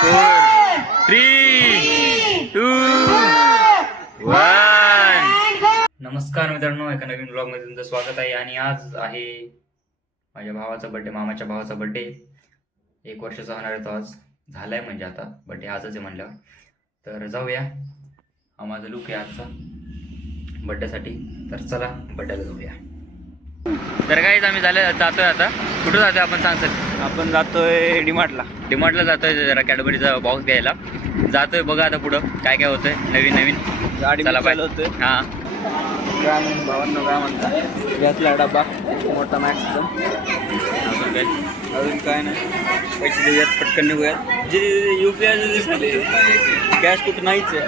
4 3 2 1. नमस्कार मित्रांनो, एका नवीन ब्लॉग मध्ये तुमचं स्वागत आहे. आणि आज आहे माझ्या भावाचा बर्थडे, मामाच्या भावाचा बर्थडे. 1 वर्षाचा होणार आहे तो आज. झालाय म्हणजे आता बर्थडे आजच आहे म्हणल्यावर. तर जाऊया, हा माझा लुक आहे आजचा बर्थडेसाठी. तर चला बर्थडेला जाऊया. तर काहीच आम्ही जातोय आता. कुठं जातोय आपण सांग सर? आपण जातोय डिमार्टला जातोय, जरा कॅडबरीचा बॉक्स घ्यायला जातोय. बघा आता पुढं काय काय होतंय नवीन. गाडी चला बाय. होतोय. हां, भावांना काय म्हणतात, घेतला डबा मोठा मॅक्सचा. अजून काय? अजून काय नाही, पैसे देऊयात, पटकन निघूयात. जे UPI दिसले, कॅश कुठं नाहीच आहे.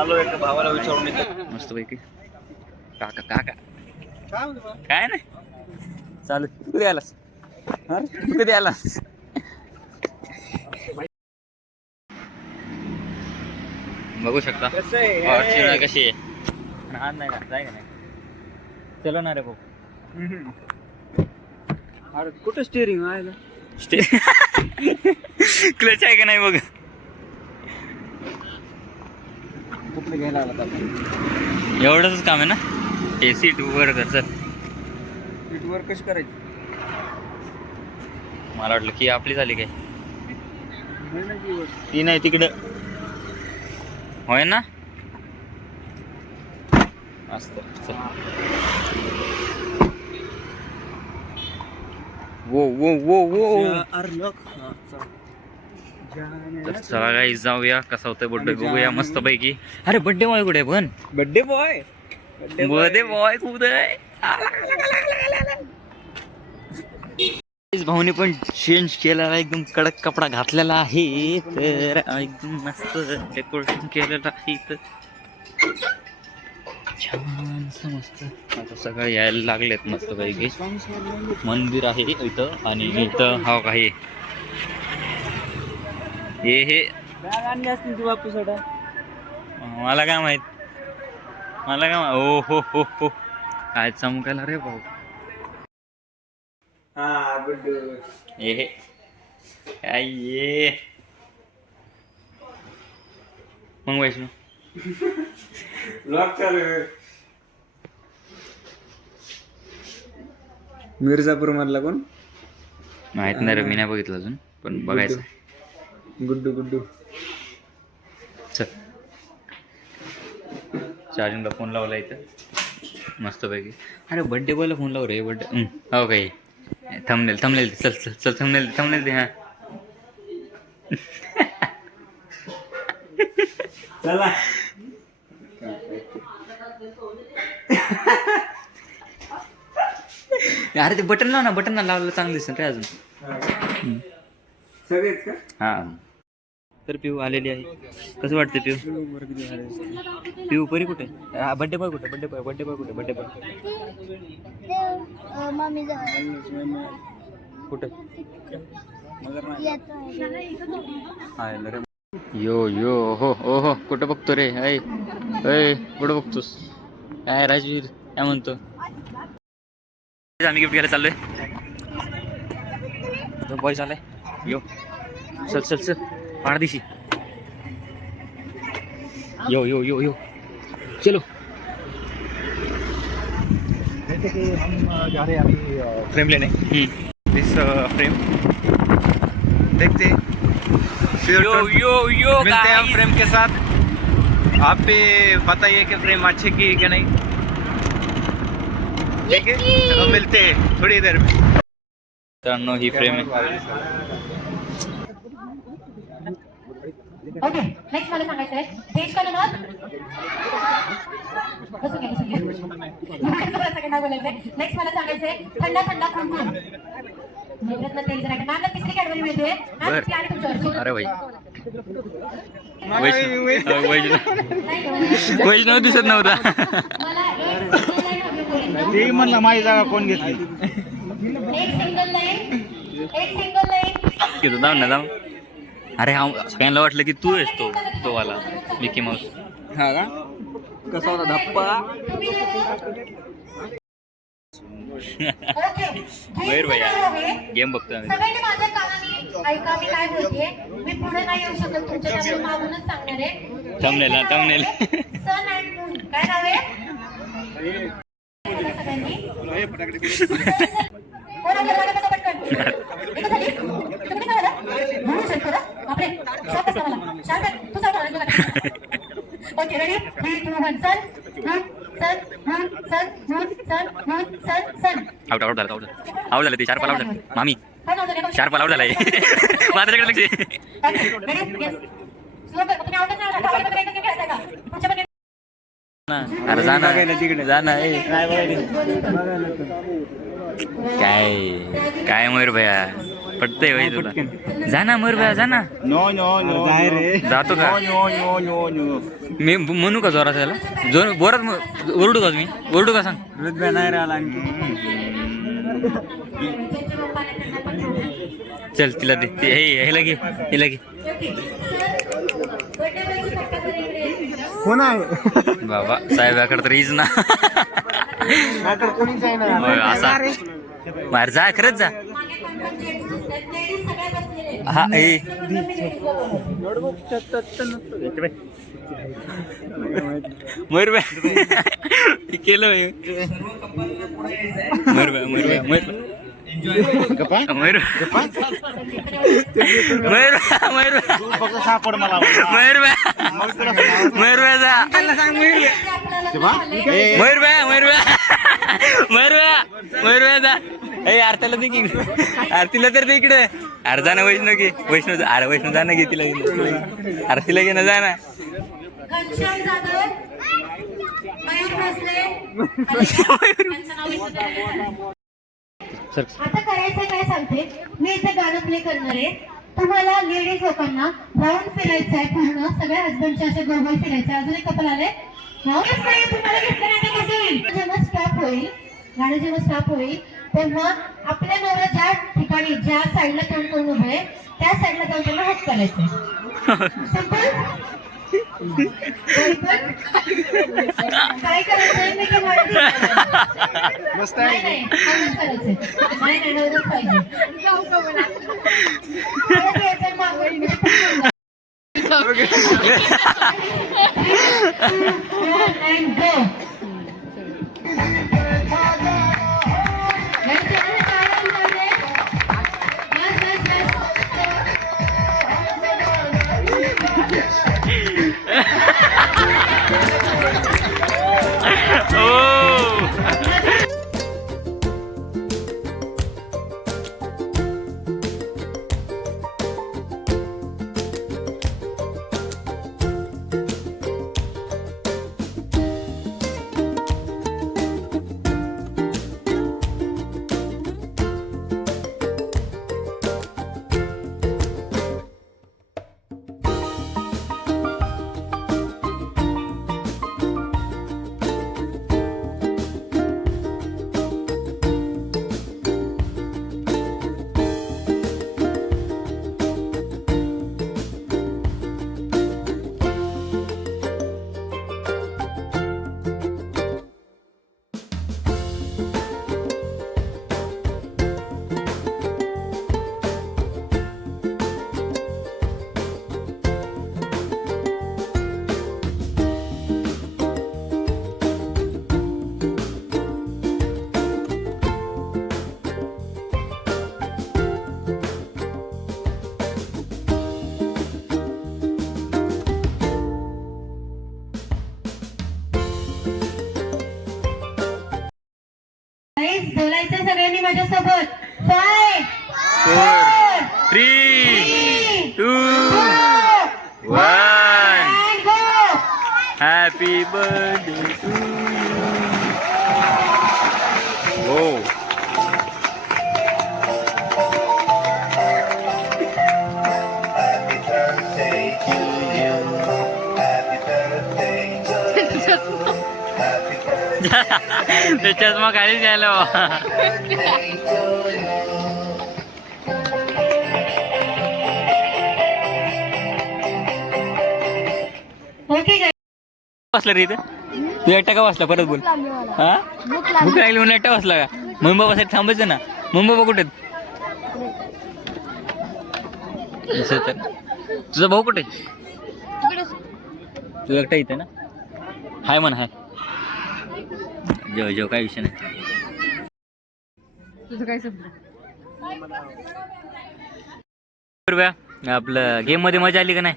आलो एका भावाला विचारून येतो. मस्त पैकी. काका काय नाही चालू. तू कधी आलास? तू कधी आलास? बघू शकता कसं आहे? कशी आहे. आज नाही ना, जाय का नाही. चलो ना रे भाऊ. अरे कुठं स्टेअरिंग आहे? क्लच आहे का नाही बघ. कुठलं घ्यायला आला आपण? एवढंच काम आहे ना. हे सीट वर कर सर. सीटवर कशी करायची? मला वाटलं की आपली झाली काय. ती नाही तिकडं होय ना. असतं चल. वो तर चला काही जाऊया. कसा होतोय बर्थडे बघूया मस्त पैकी. अरे बर्थडे बॉय कुठे पण? बर्थडे बॉय कुठे? भाऊने पण चेंज केलेला, एकदम कडक कपडा घातलेला आहे. तर एकदम मस्त डेकोरेशन केलेलं आहे. तर छान मस्त. आता सगळे यायला लागलेत मस्त पैकी. मंदिर आहे इथं, आणि इथं हा काही हे असतील तू बापू सोडा. मला काय माहित. ओ हो काय चमकायला रे भाऊ. हा गुड्डू. ये मग वैष्णव ब्लॉग चालू आहे. मिर्झापूर मधला कोण माहित नाही रे, मी नाही बघितलं अजून, पण बघायचं. गुड्डू चल. चार्जिंगला फोन लावला इथं मस्त पैकी. अरे बर्थडे बॉयला फोन लाव रे. बर्थडे हो काही. थंबनेल चल थंबनेल दे. हा चला. अरे ते बटन लाव ना, बटन लावलं चांगलं दिसेल रे अजून. सगळेच का? हा. तर पिऊ आलेली आहे. कसं वाटतं पिऊ? पिऊ परी कुठे? बर्थडे बॉय कुठे? बर्थडे बॉय कुठे? यो हो कुठं बघतो रे? ऐ कुठं बघतोस काय? राजवीर काय म्हणतो? आम्ही गिफ्ट घ्यायला चाललोय. बॉय चाललाय. यो चल पारदिशी. यो चलो. जैसे कि हम जा रहे हैं अभी फ्रेम लेने. दिस फ्रेम देखते हैं. यो मिलते हैं हम फ्रेम के साथ. आप भी बताइए कि फ्रेम अच्छे की क्या नहीं. ठीक है, चलो मिलते हैं थोड़ी देर में. मित्रांनो ही फ्रेम आहे. ओके, नेक्स्ट मला सांगायचं आहे चेंज करणं ना. नेक्स्ट मला सांगायचं आहे थंडा थांबून तिसरी कॅडबरी मिळते. अरे भाई वैष्णव दिसत नव्हता. ते म्हणलं माझी जागा कोण घेतली. एक सिंगल लाईन किती दाम. अरे हा सगळ्यांना वाटलं की तू आहेस तो वाला मिकी माऊस. हा का? कसा होता धप्पा? मयूर भैया गेम बघतोय आम्ही. सगळ्यांनी माझ्या कानाने ऐका मी काय बोलते, मी पुढे नाही येऊ शकत तुमच्या त्यामुळे मागूनच सांगणार आहे. थांबलेल ना थांबलेल. सन अँड मून काय नाव आहे सगळ्यांनी? कोण आपल्या मागे बघा पटकन. इथं झाली? इथं कुठे काय झालं? म्हणू शकतो ना? बापरे, शांत बसा मला. शांत आहे. तू जाऊ नका. Okay ready 3 2 1 sun moon sun moon sun moon sun moon sun sun. Out झालं ते शार्प आउट झालं. मामी काय नाव झालं? शार्प आउट झालाय. माझ्याकडे लक्ष दे. Ready yes. स्लो कर. तुम्ही आवडत नाही ना? आवडत नाही का? खेळताय का? तुमच्या पण अरे जा ना तिकडे जा ना. काय मयूर भैया पटतंय भाई तुला. जा ना मयूर भैया जा ना. नो नो नो रे जातो का? नो नो नो नो मी म्हणू का जोरात त्याला? जोर बोरात ओरडू का मी? ओरडू का सांग? नाही राहिला चल तिला दे. हे लगे हे लगे. कोण आहे बाबा साहेबाकडे तर हीच ना. कोणीच आहे ना होय, असा बाहेर जा खरंच जा. हा ए मयूर भाई केलं मयूर भाई मयूर भाई मयूर मयूर मयूर सापड मला मयूर मयूर जा मयूर मयूर मयूर जा. ए आरतीला दे की आरतीला तर दे इकडे. अरे जा ना वैष्णव घे वैष्णव. अरे वैष्णव जा ना घे तिला आरतीला घे ना जा ना. घनश्याम जाधव, मयूर भोसले, आता करायचं काय सांगते मी. इथे गाणं प्ले करणार आहे. तुम्हाला लेडीज लोकांना राऊंड फिरायचं आहे पूर्ण. सगळ्या हसबंडच्या असे गोल फिरायचे. अजून एक कपल आले. राऊंडच नाही तुम्हाला घेतलं नाही तर कसं होईल? जेव्हा स्टॉप होईल गाणं जेव्हा स्टॉप होईल तेव्हा आपल्या नवरा ज्या ठिकाणी ज्या साईडला तोंड करून उभं आहे त्या साईडला जाऊन त्यांना हात करायचे. सिंपल. काय करायचंय मी काय माहिती मस्त नाही नाही असंच करायचंय. नाही नाही नवरच पाहिजे. परत यायचंय मागं. And go. बोलायचं सगळ्यांनी माझ्यासोबत. 5 4 3 2 1 and go. Happy birthday to you. ते चष्मा खाली द्यायला. ओके बसला रे इथं तू एकटा का बसला परत बोल. हा भूक लागली म्हणून एकटा बसला का? मम्मी बाबासाठी थांबायचं ना. मम्मी बाबा कुठे असं तर तुझा भाऊ कुठे तू एकटा इथे ना हाय म्हण हाय जेव जेव काय विषय नाही तुझं काय समजा आपलं गेम मध्ये मजा आली का नाही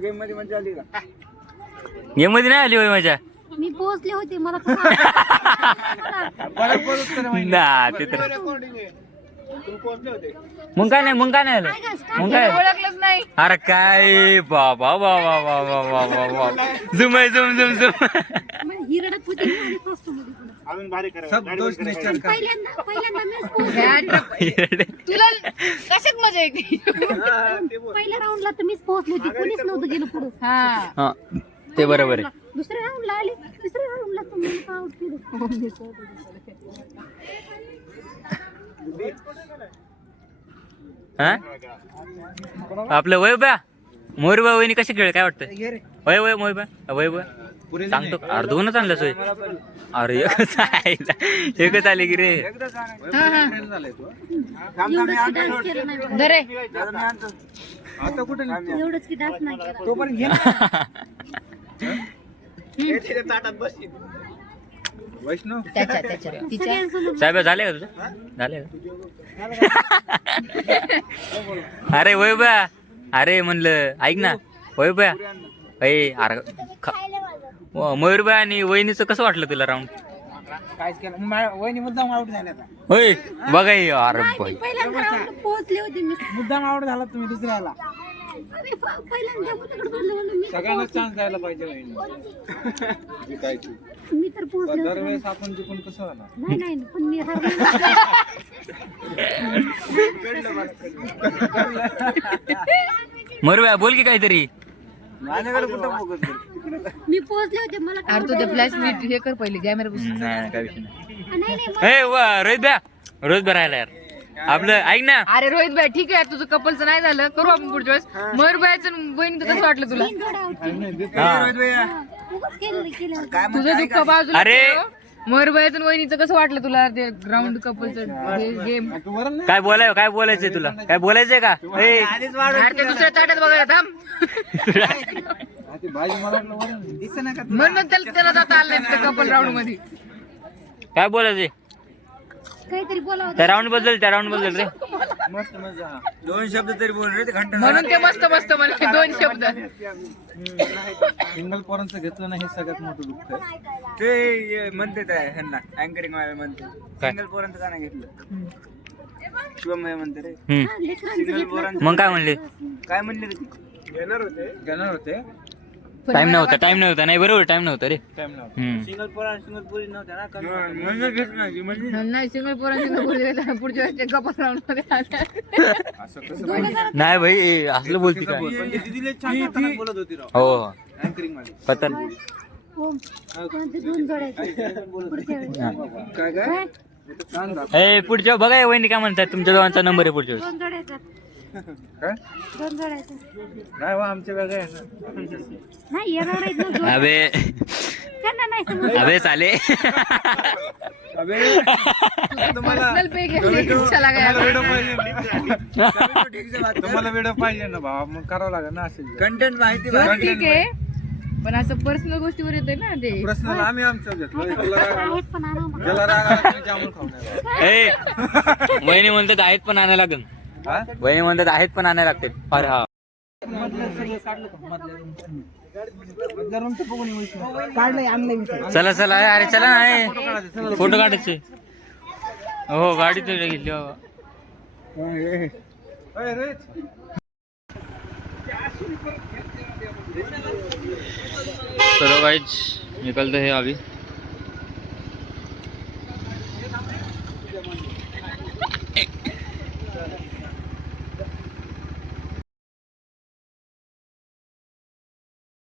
गेम मध्ये मजा आली का गेम मध्ये नाही आली होय मजा मी पोहोचले होते मला ना ते तर मग काय नाही आलं मग काय ओळखलंच नाही अरे काय बाबा बाबा बाबा बाबा बाबा झुम झुम ही रडत होती मी आली पोहोचतो मध्ये पुन्हा. अजून भारी करा पहिल्यांदा मीच पोहोचले. तुला कशात मजा येते पहिल्या राऊंडला तर मीच पोहोचली होती कोणीच नव्हतं गेलं पुढे हा हा ते बरोबर आहे दुसऱ्या राऊंडला आली तिसऱ्या राऊंडला तुम्ही आउट केलं हा आपलं वैभ्या मोरबा वहिनी कशी खेळ काय वाटतं वय वय मोरबा वैभव सांगतो अरे दोनच आणलं सोय अरे एकच आले की रे एवढंच की डान्स केला नाही दरे एवढंच की डान्स नाही केला वैष्णव त्याच्या तिच्या सगळ्यांसमोर साहेब झाले का तुझं झाले का अरे वैभ्या अरे म्हणलं ऐक ना वैभ्या अरे मयूरबाई आणि वहिनीचं कसं वाटलं तुला राऊंड काहीच केलं वहिनी मुद्दाम आउट झाला होय बघा हे, अरे बाई पहिल्यांदा राऊंड पोहोचले होते मी मुद्दाम आउट झाला तुम्ही दुसऱ्याला पहिल्यांदा मुलाकडे बोलले म्हणून मी सगळ्यांनाच चान्स द्यायला पाहिजे वहिनी मी तर पोहोचले होते. दरवेळेस आपण जिंकून कसं होणार नाही पण मी हरले मयूरबाई बोल की काहीतरी माझ्याकडे कुठं फोकस मी पोहोचले होते मला काय अरे तुझ्या फ्लॅश नीट हे कर पहिले कॅमेरा नाही काय विषय नाही नाही ए रोहित भ्या राहिला यार आपलं ऐक ना अरे रोहित भाई ठीक आहे तुझं कपलचं नाही झालं करू आपण पुढच्या वेळेस मयूर भाईचं बहिणी कसं वाटलं तुला तुझं दुःख बाजूला अरे. ठेव. मयूर भाईचं वहिनीचं कसं वाटलं तुला ते ग्राउंड कपलचं गेम काय बोलायचंय तुला काय बोलायचंय का ए, अरे ते दुसऱ्या ताट्यात बघायला थांब भाजी मला वाटलं वरण दिसेना का म्हणून त्याला जाता आलं नाही तिथं कपल राऊंड मध्ये काय बोलायचंय काहीतरी बोलावं त्या राऊंड बद्दल रे मस्त मजा दोन शब्द तरी बोल रे घंटा म्हणून ते मस्त मला दोन शब्द सिंगल पोरांचं घेतलं नाही हे सगळ्यात मोठं दुःख आहे ते म्हणते ह्यांना अँकरिंग वाला म्हणते सिंगल पोरांचं का नाही घेतलं शिवम म्हणते रे सिंगल पोरांचं मग काय म्हणले काय म्हणले रे घेणार होते टाइम नव्हता नाही बरोबर टाइम नव्हता रे टाइम नव्हता हम्म. सिंगल पोरी नव्हत्या ना म्हणून घेतलं नाही म्हणजे नाही सिंगल पोरांची पुढच्या वेळेस कपल राऊंड मध्ये आल्या. असं कसं नाही भाई असलं बोलती काय दिदीले छान बोलत होती राव हो अँकरिंग मध्ये पतन हो कोणते दोन जोडायचे पुढच्या वेळेस काय काय छान झालं. ए पुढच्या बघा वहिनी काय म्हणतात तुमच्या दोघांचा नंबर आहे पुढच्या वेळेस दोन जोडायचे काय दोन जोडायचे नाही वा आमचे वेगळे आहे ना. नाही येणार आहेत ना जोड अबे त्यांना नाही समजलं. अबे चाले अबे तुम्हाला Personal pay घेतली, कशाला काय आता? तुम्हाला व्हिडिओ पाहिजे ना भावा मग करावं लागेल ना असेल कंटेंट माहिती बरं, ठीक आहे पण असं पर्सनल गोष्टीवर येते ना ते प्रश्न आम्ही आमचं घेतलं आहेत पण आणा मग. ज्याला राग आला त्याने जामून खाऊ नये. ए वहिनी म्हणतात आहेत पण आणायला लागेल हा? वहिनी म्हणतात आहेत पण आणायला लागते अरे हा चला चला अरे चला ना फोटो काढायचे हो गाडी तर घेतली बाबा अय, रे. चलो गाइज निकलते हैं अभी